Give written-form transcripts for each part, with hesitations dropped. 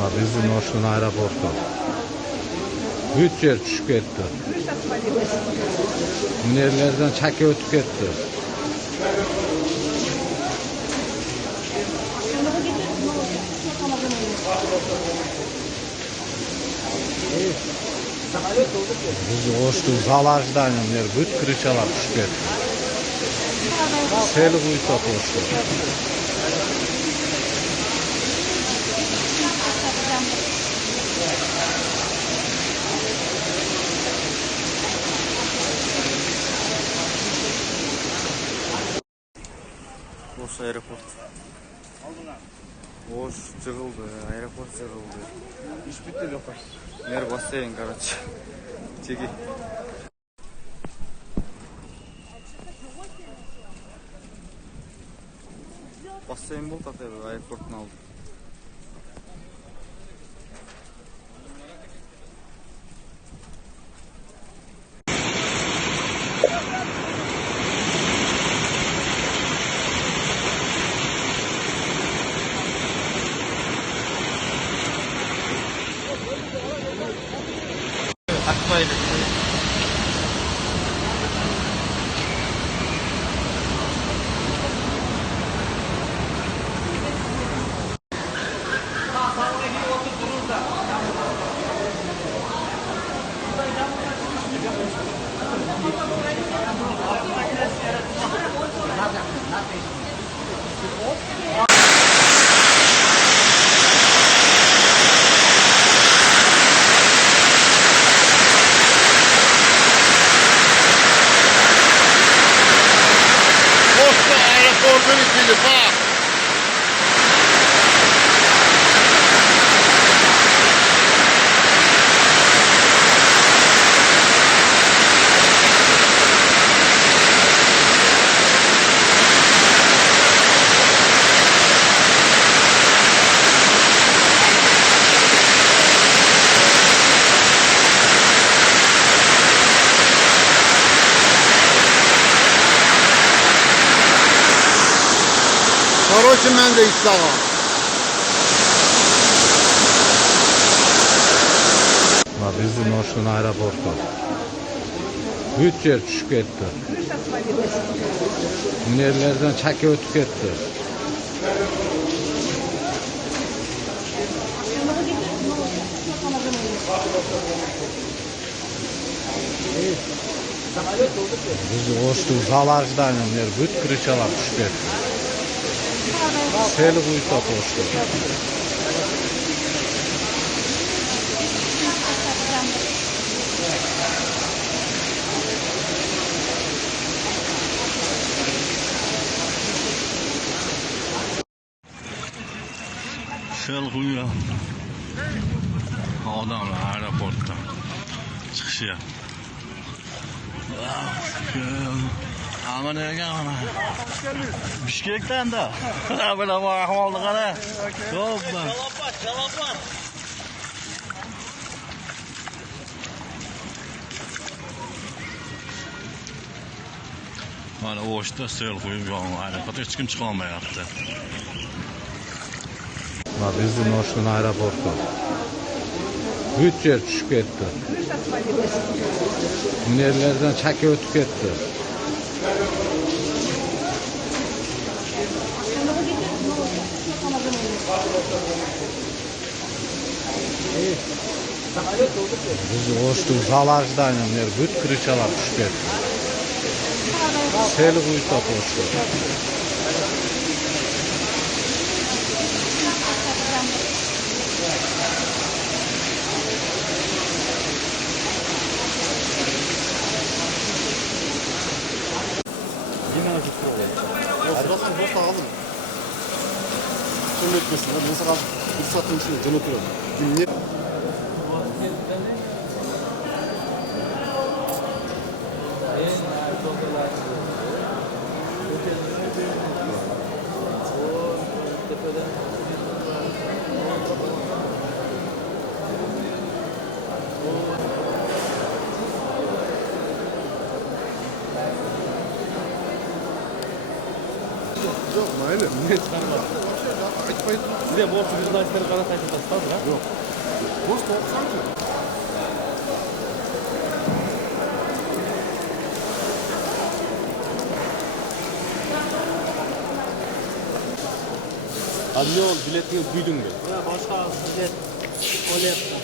Bizim Oşun aeroportu. 3 yer düşüp ketdi. Minerlerden çaki ötüp ketdi. Biz Oşun Zalaj'dan yer büt kırıçalar düşüp ketdi. Seli kuyuta Oşun. Oş aeroport. Oş jığıldı, aeroport jığıldı. İş bitti yok. Ner basayın короче. Çeki. Basayın bol tabii aeroportun aldı. Akbaydı. Oslo aeroportun içinde bak. Короче, mən də istağam. Bizim Oşun aeroportu. 3 yer düşüp ketdi. Minerlerden çaki ötüp ketdi. Biz Oşun Zalaj'dan yer büt kırıçalar düşüp ketdi. Seli kuyuta Oşun. Sel kuyu. Adamlar aeroportta. Çıkışı. Ama ne gel Bişkek'ten de. Böyle bakım oldu kana. Yok lan. Çalap. Hala Oş'ta sel kuyu bir aeroportta hiç kim çıkamayacaktı. Bizim Oşun aeroportu. 3 yer düşüp ketdi. Minerlerden çaki ötüp ketdi. Biz Oşun Zalaj'dan yer büt kırıçalar düşüp ketdi. Seli kuyuta Oşun. Yine acı problem. Burası alalım. Şunu etmesin. Mesela bir saatin içinde can oturuyor. Niye? Yok, öyle. Ne? Айтпайды. Сізде борç журналистер қанат айтып жатсыз, а? Жоқ. Просто оқысаңшы. А не ол билетіңіз күйдің бе? Başka bilet olayapti.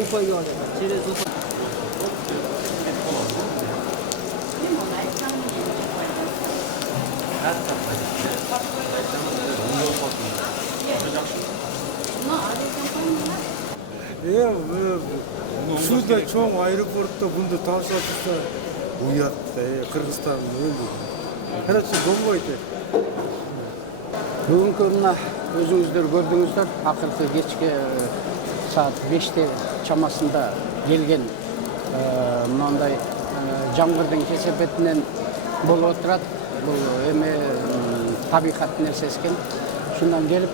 Ufaga olaman. Через Ufa. Шуда чоң аэропортта бұнды таашылап тұрса уят да, Кыргызстан енді. Короче, болбойт. Бүгінгі мына өзіңіздер көрдіңіздер, ақырғы кешке саат 5-те чамасында келген мынандай жаңбырдың кесепетінен болып отырады. Бұл эме табиқат нерсесі екен. Шундан келіп,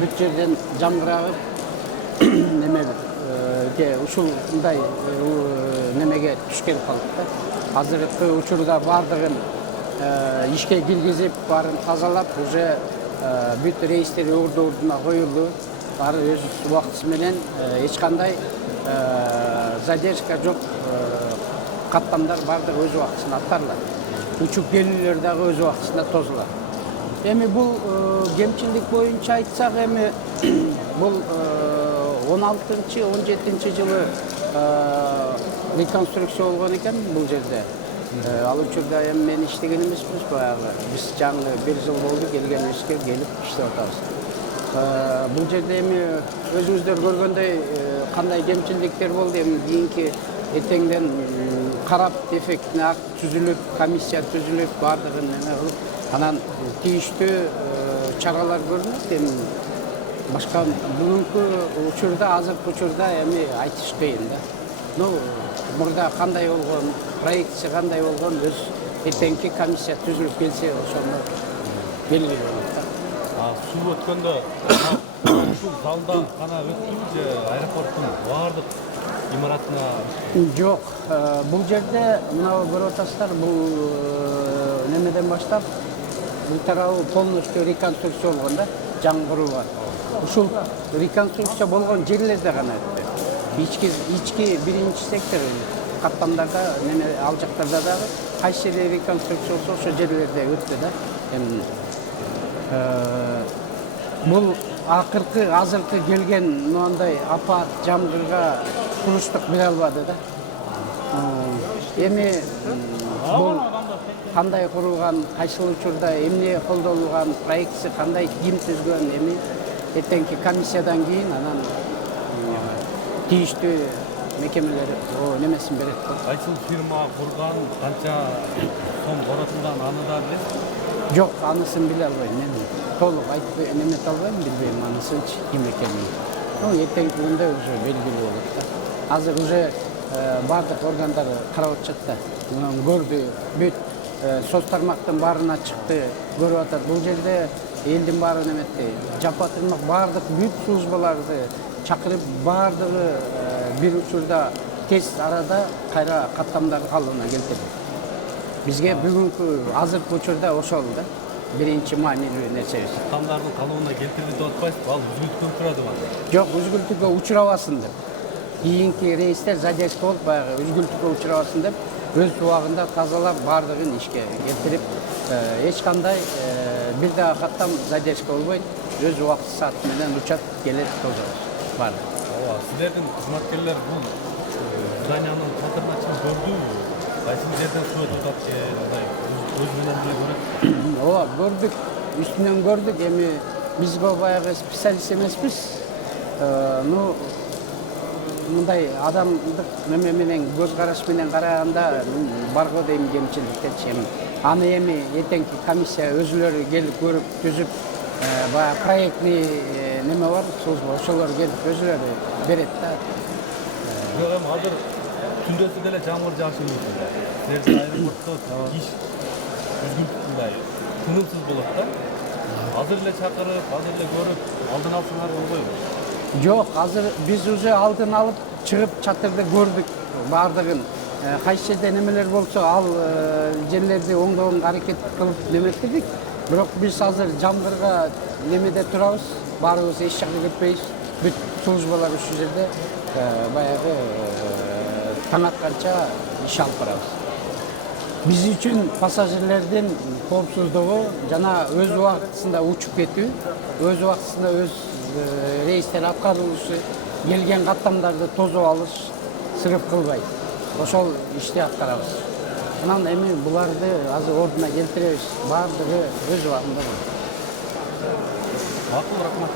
бүт жерден жаңғырағып, неме ушундай немеге түшкен қалыпты. Азыркы учурда бардығын ишке киргизип, барын тазалап, уже бүт рейстер ордуна коюлду. Бары өз убактысы менен эч кандай задержка жок. Каттамдар бардыгы өз убактысында аттарылат. Учуп келүүлөр дагы өз убактысында тозулат. Эми бул кемчилик боюнча айтсак, эми бул 16-17 жылы реконструкция болгон экен бул жерде. Ал учурда эми мен иштеген эмеспиз, баягы биз жаңы 1 жыл болду келгенибизге келип иштеп атабыз. Бул жерде эми өзүңүздөр көргөндөй кандай кемчиликтер болду, эми кийинки эртеңден карап дефектине акт түзүлүп, комиссия түзүлүп, бардыгын эме кылып, анан тийиштүү чаралар көрүнөт. Эми башка бүгүнкү учурда, азыркы учурда эми айтыш кыйын да. Ну, мурда кандай болгон, проектси кандай болгон, өз эртеңки комиссия түзүлүп келсе, ошону белгилүү болот да. Су өткөндө ушул залда гана өттүбү же аэропорттун баардык имаратына? Жок, бул жерде мына көрүп атасыздар, бул немеден баштап бул тарабы полностью реконструкция болгон да, жаңы курулган. Ушул реконструкция болгон жерлерде гана өттү. Ички биринчи сектор каттамдарда, неме ал жактарда дагы кайсы жерде реконструкция болсо ошол жерлерде өттү да. Бул акыркы азыркы келген мындай апат жаңгырга туруштук бере албады да. Эми бул кандай курулган, кайсыл учурда эмне колдонулган, проектси кандай, ким түзгөн, эми эртеңки комиссиядан кийин анан тийиштүү мекемелер немесин берет. Кайсыл фирма курган, канча сом коротулган, аны да билесиз? Жок, анысын биле албайм мен. Толук айтып немете албайм, билбейм анысынчы ким экенин. Эртеңки күндө уже белгилүү болот да. Азыр уже бардык органдар карап атышат да. Көрдү, бүт соц тармактын баарына чыкты, көрүп атат. Бул жерде элдин баары неметти, жапатырмак бардык бүт службаларды чакырып, бардыгы бир учурда тез арада кайра каттамдарды калыбына келтирди. Бизге бүгүнкү азыркы учурда ошол да. Биринчи маанилүү нерсебиз. Каттамдардын калыбына келтирди деп атпайсызбы? Ал үзгүлтүккө учурады ма? Жок, үзгүлтүккө учурабасын деп. Кийинки рейстер задержка болуп, баягы үзгүлтүккө учурабасын деп, өз убагында тазалап, бардыгын ишке келтирип, эч кандай бир дагы каттам задержка болбойт, өз убакыт сааты менен учат, келет, тозобуз. Бардык. Силердин кызматкерлер бул зданиянын чатырына чыгып көрдүбү? Кайсы жерден суу өтүп атат же мындай көз менен деле көрөт? Ооба, көрдүк, үстүнөн көрдүк. Эми биз баягы специалист эмеспиз. Мындай адамдык неме менен, көз караш менен караганда бар го дейм кемчиликтерчи. Аны эми эртеңки комиссия өзүлөрү келип көрүп түзүп, баягы проектный неме бар, служба, ошолор келип өзүлөрү берет да. Бирок эми азыр түндөсү деле жамгыр жаашы мүмкүн. Силердин аэропортто иш үзгүлтүкмүндай тынымсыз болот да. Азыр эле чакырып, азыр эле көрүп, алдын алсаңар болбойбу? Жок, азыр биз уже алдын алып чыгып чатырды көрдүк бардыгын. Кайсы жерде немелер болсо ал жерлерди оңдоого аракет кылып неметирдик. Бирок биз азыр жамгырга немеде турабыз, баарыбыз эч жакка кетпейбиз. Бүт службалар ушул жерде баягы таң атканча иш алып барабыз. Биз үчүн пассажирлердин коопсуздугу жана өз убактысында учуп кетүү, өз убактысында өз рейстер аткарылышы, келген каттамдарды тосуп алыш, сырып кылбай. Ошол ишти аткарабыз. Анан эми буларды азыр ордуна келтиребиз. Баардыгы өз убагында болот. Макул, рахмат.